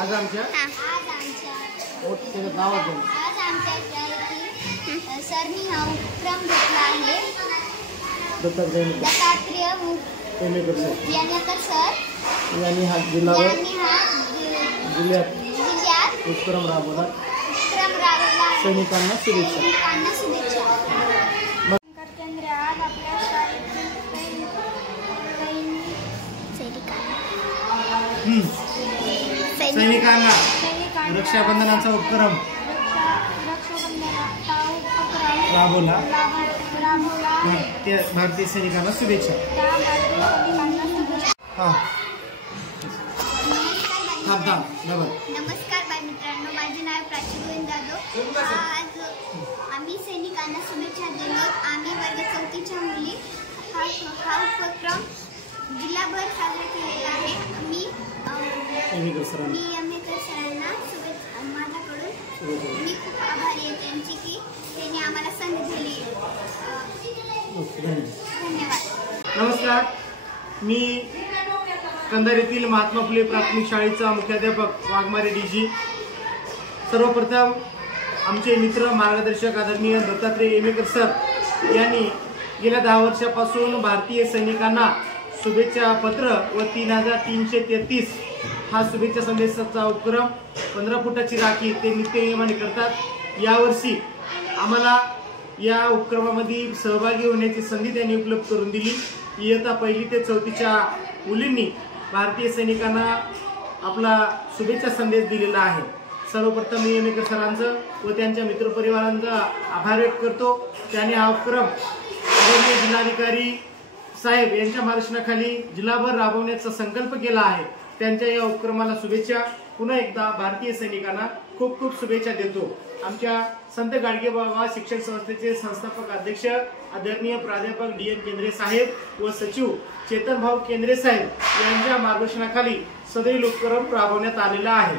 आज आमच्या गावात सरनी हा उपक्रम घेतला आहे। दत्तात्रेय सर यांनी हा जिल्ह्यात उपक्रम राबवला। सैनिकांना शुभेच्छा। केंद्र आज आपल्या शाळेतील सैनिकांना रक्षाबंधनाचा उपक्रम राबवला। भारतीय सैनिकांना शुभेच्छा। नमस्कार मित्रांनो, माझे नाव प्राची गोविंद जाधव। आज आम्ही सैनिकांना शुभेच्छा देतो। आम्ही वर्ग 4च्या मुली हा उपक्रम जिल्हाभर साजरा केलेला आहे। मी अमेकर सरांना शुभेच्छा। माझ्याकडून मी खूप आभारी आहे त्यांची की त्यांनी आम्हाला संधी दिली। धन्यवाद। नमस्कार, मी कंधार येथील महात्मा फुले प्राथमिक शाळेचा मुख्याध्यापक वाघमारे डीजी। सर्वप्रथम आमचे मित्र मार्गदर्शक आदरणीय दत्तात्रेय एमेकर सर यांनी गेल्या 10 वर्षापासून भारतीय सैनिकांना शुभेच्छा पत्र व 3333 हा शुभेच्छा संदेशाचा उपक्रम 15 फुटाची राखी ते नित्यनियमाने करतात। यावर्षी आम्हाला या उपक्रमामध्ये सहभागी होण्याची संधी त्यांनी उपलब्ध करून दिली। इयत्ता 1ली ते 4थीच्या मुलींनी भारतीय सैनिकांना आपला शुभेच्छा संदेश दिलेला आहे। सर्वप्रथम मी एमेकर सरांचं व त्यांच्या मित्रपरिवारांचा आभार व्यक्त करतो। त्यांनी हा उपक्रम आदरणीय जिल्हाधिकारी साहेब यांच्या मार्गदर्शनाखाली जिल्हाभर राबवण्याचा संकल्प केला आहे। त्यांच्या या उपक्रमाला शुभेच्छा। पुन्हा एकदा भारतीय सैनिकांना खूप खूप शुभेच्छा देतो। आमच्या संत गाडगेबाबा शिक्षण संस्थेचे संस्थापक अध्यक्ष आदरणीय प्राध्यापक DM केंद्रे साहेब व सचिव चेतन भाऊ केंद्रे साहेब यांच्या मार्गदर्शनाखाली सदैव उपक्रम राबवण्यात आलेला आहे।